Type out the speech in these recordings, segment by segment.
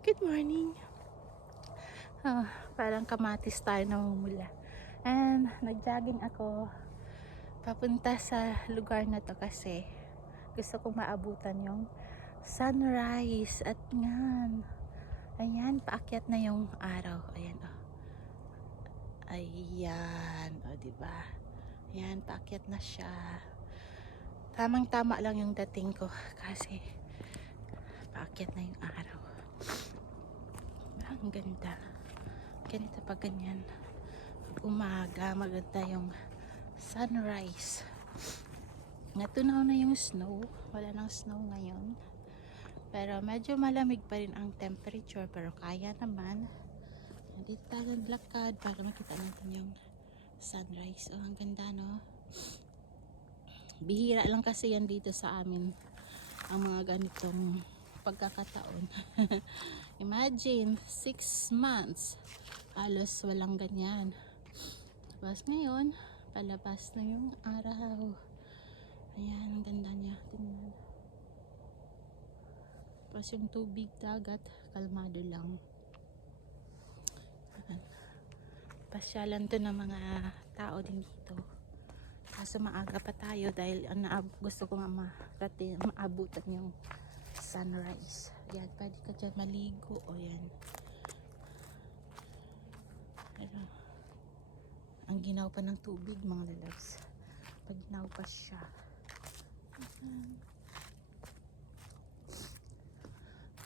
Good morning. Parang kamatis tayo namumula. And nag-jogging ako papunta sa lugar na to kasi gusto kong maabutan yung sunrise. At ngan, ayan, paakyat na yung araw. Ayan, oh. Ayan, oh, diba? Ayan, paakyat na siya. Tamang-tama lang yung dating ko kasi paakyat na yung araw. Ang ganda. Ganito pa ganyan. Umaga, maganda yung sunrise. Natunaw na yung snow. Wala nang snow ngayon. Pero medyo malamig pa rin ang temperature. Pero kaya naman. Dito tayo naglakad para makita natin yung sunrise. Oh, ang ganda, no? Bihira lang kasi yan dito sa amin. Ang mga ganitong pagkakataon. Imagine, 6 months. Halos walang ganyan. Tapos ngayon, palabas na yung araw. Ayan, ang ganda niya. Tingnan. Tapos yung tubig, dagat, kalmado lang. Ayan. Pasyalan to ng mga tao din dito. Kaso maaga pa tayo dahil gusto ko nga maabutan yung sunrise. Ayan, pwede ka dyan maligo. O yan. Pero, ang ginaw pa ng tubig, mga lalabs. Pag ginaw pa siya.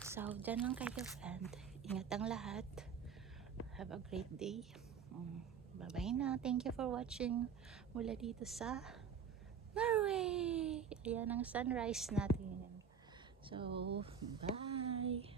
So, dyan lang kayo, and ingat ang lahat. Have a great day. Bye-bye na. Thank you for watching mula dito sa Norway. Ayan ang sunrise natin. So, bye.